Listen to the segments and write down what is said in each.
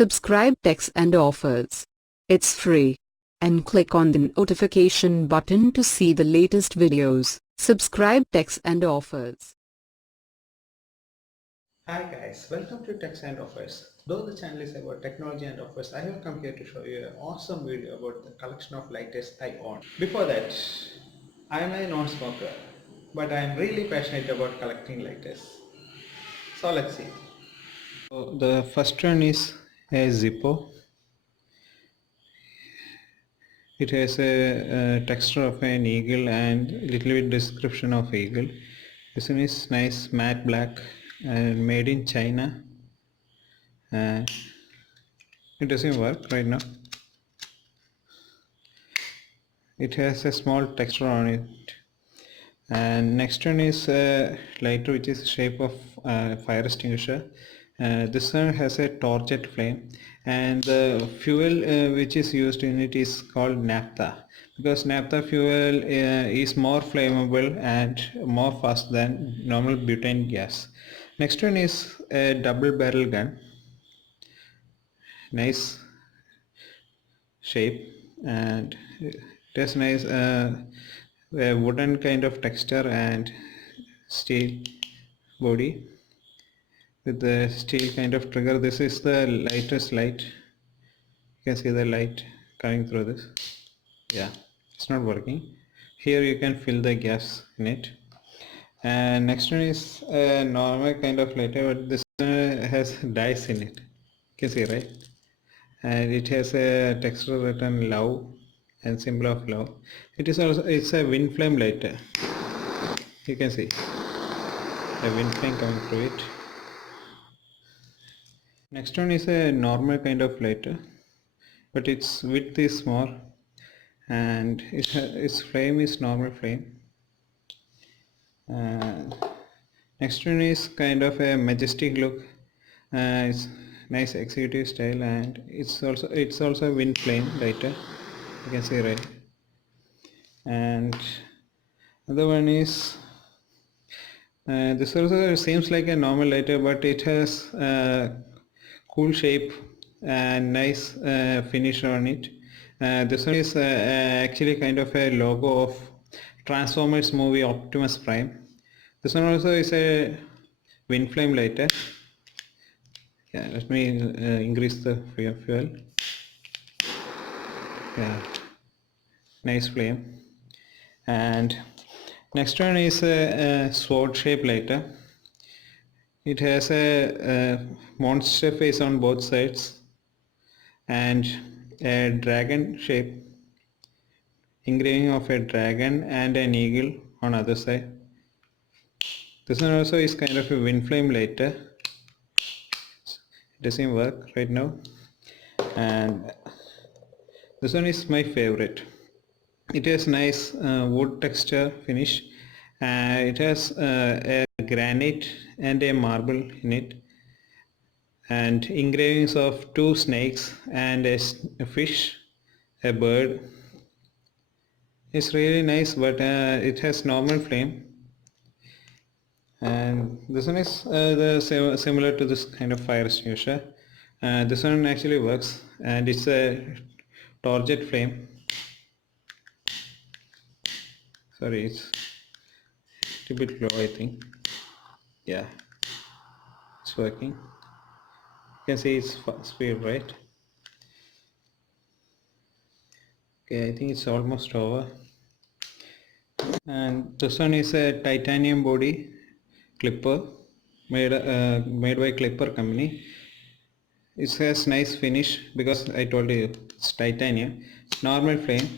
Subscribe Techs and Offers. It's free. And click on the notification button to see the latest videos. Subscribe Techs and Offers. Hi guys, welcome to Techs and Offers. Though the channel is about technology and offers, I have come here to show you an awesome video about the collection of lighters I own. Before that, I am a non-smoker, but I am really passionate about collecting lighters. So let's see. So the first one is a Zippo. It has a texture of an eagle and a little bit description of eagle. This one is nice matte black and made in China. It doesn't work right now. It has a small texture on it. And next one is a lighter which is shape of fire extinguisher. This one has a torch flame, and the fuel which is used in it is called naphtha, because naphtha fuel is more flammable and more fast than normal butane gas. Next one is a double barrel gun. Nice shape, and it has nice a wooden kind of texture and steel body with the steel kind of trigger. This is the lightest light. You can see the light coming through this. Yeah, it's not working. Here you can fill the gas in it. And next one is a normal kind of lighter, but this has dice in it. You can see, right? And it has a texture written love and symbol of love. It's a wind flame lighter. You can see a wind flame coming through it. Next one is a normal kind of lighter, but its width is small and its flame is normal flame. Next one is kind of a majestic look. It's nice executive style, and it's also a wind flame lighter. You can see, right? And other one is this also seems like a normal lighter, but it has cool shape and nice finish on it. This one is actually kind of a logo of Transformers movie Optimus Prime. This one also is a wind flame lighter. Yeah, let me increase the fuel. Yeah, nice flame. And next one is a sword shape lighter. It has a monster face on both sides and a dragon shape, engraving of a dragon and an eagle on other side. This one also is kind of a wind flame lighter. It doesn't work right now. And this one is my favorite. It has nice wood texture finish. It has a granite and a marble in it, and engravings of two snakes and a fish, a bird. It's really nice, but it has normal flame. And this one is similar to this kind of fire extinguisher. This one actually works, and it's a torch flame. Sorry, it's a bit low, I think. Yeah, it's working. You can see it's speed, right? Okay, I think it's almost over. And this one is a titanium body clipper made by Clipper company. It has nice finish because I told you it's titanium. Normal flame.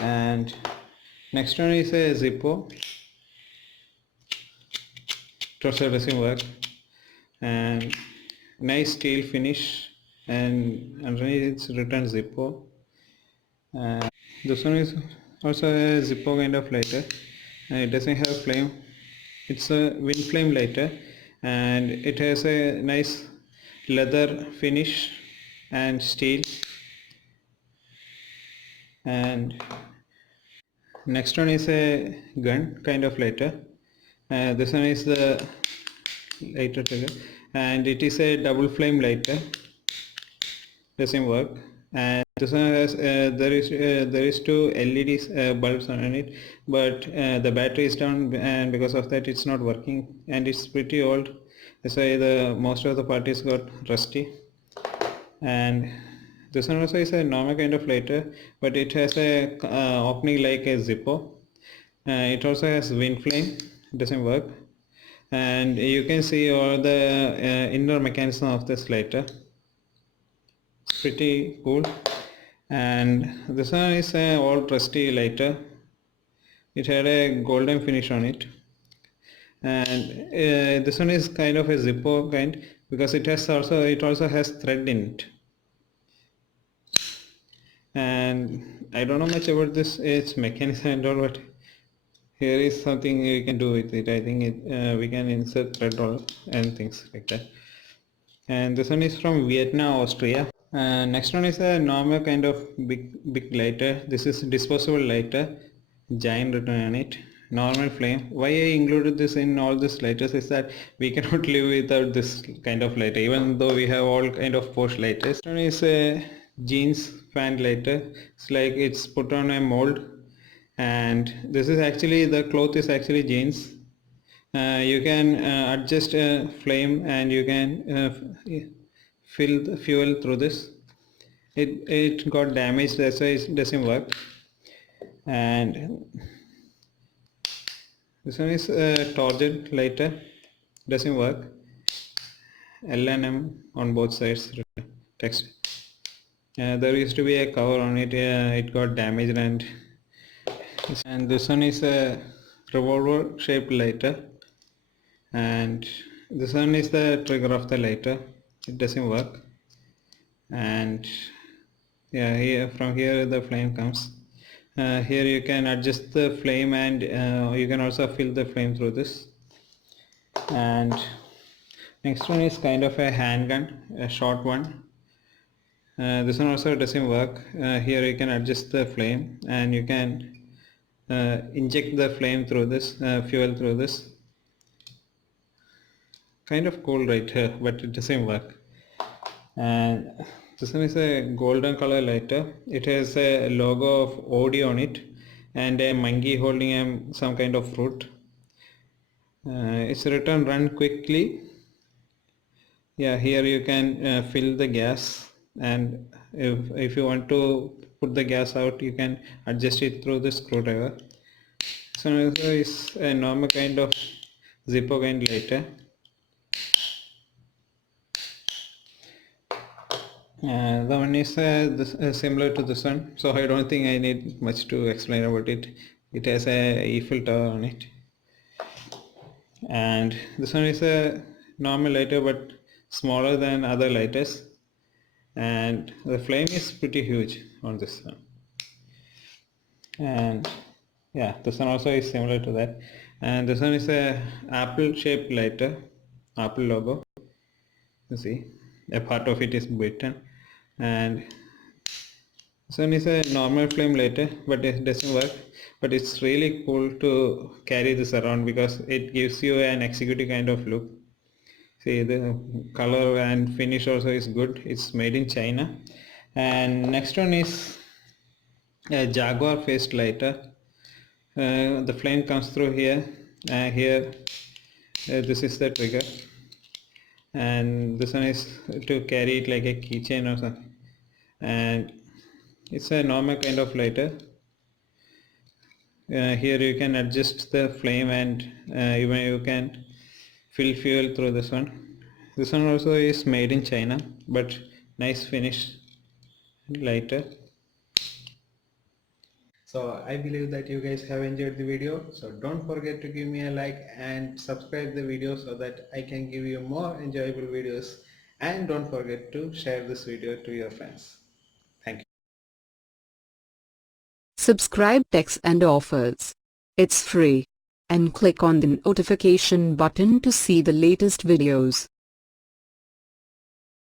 And next one is a Zippo. It also doesn't work. And nice steel finish, and underneath it's written Zippo. This one is also a Zippo kind of lighter. It doesn't have flame. It's a wind flame lighter, and it has a nice leather finish and steel. And next one is a gun kind of lighter. This one is the lighter trigger, and it is a double flame lighter. Doesn't work. And this one has there is two LEDs bulbs on it, but the battery is down, and because of that it's not working, and it's pretty old. That's why the most of the parts got rusty. And this one also is a normal kind of lighter, but it has a opening like a Zippo. It also has wind flame. It doesn't work, and you can see all the inner mechanism of this lighter. It's pretty cool. And this one is a old rusty lighter. It had a golden finish on it, and this one is kind of a Zippo kind, because it also has thread in it. And I don't know much about this, its mechanism and all, but here is something we can do with it. I think we can insert thread or and things like that. And this one is from Vietnam, Austria. Next one is a normal kind of big lighter. This is disposable lighter, giant written on it, normal flame. Why I included this in all these lighters is that we cannot live without this kind of lighter, even though we have all kind of posh lighters. This one is a jeans fan lighter. It's like it's put on a mold, and this is actually, the cloth is actually jeans. You can adjust flame, and you can fill the fuel through this. It got damaged, that's why it doesn't work. And this one is a torch lighter, doesn't work. L and M on both sides text. There used to be a cover on it, it got damaged. And this one is a revolver shaped lighter, and this one is the trigger of the lighter. It doesn't work. And yeah, here from here the flame comes. Here you can adjust the flame, and you can also fill the flame through this. And next one is kind of a handgun, a short one. This one also doesn't work. Here you can adjust the flame, and you can inject the flame through this, fuel through this. Kind of cool right here, but it doesn't work. And this one is a golden color lighter. It has a logo of OD on it, and a monkey holding some kind of fruit. It's written run quickly. Yeah, here you can fill the gas, and if you want to put the gas out, you can adjust it through the screwdriver. So this is a normal kind of Zippo kind lighter. The one is similar to this one, so I don't think I need much to explain about it. It has a Eiffel Tower on it. And this one is a normal lighter, but smaller than other lighters, and the flame is pretty huge on this one. And yeah, this one also is similar to that. And this one is a apple shaped lighter, Apple logo. You see, a part of it is bitten. And this one is a normal flame lighter, but it doesn't work. But it's really cool to carry this around, because it gives you an executive kind of look. See, the color and finish also is good. It's made in China. And next one is a Jaguar faced lighter. The flame comes through here. Here this is the trigger, and this one is to carry it like a keychain or something. And it's a normal kind of lighter. Here you can adjust the flame, and even you can fill fuel through this one. This one also is made in China, but nice finish lighter. So I believe that you guys have enjoyed the video, so don't forget to give me a like and subscribe the video so that I can give you more enjoyable videos, and don't forget to share this video to your friends. Thank you. Subscribe Techs and Offers. It's free. And click on the notification button to see the latest videos.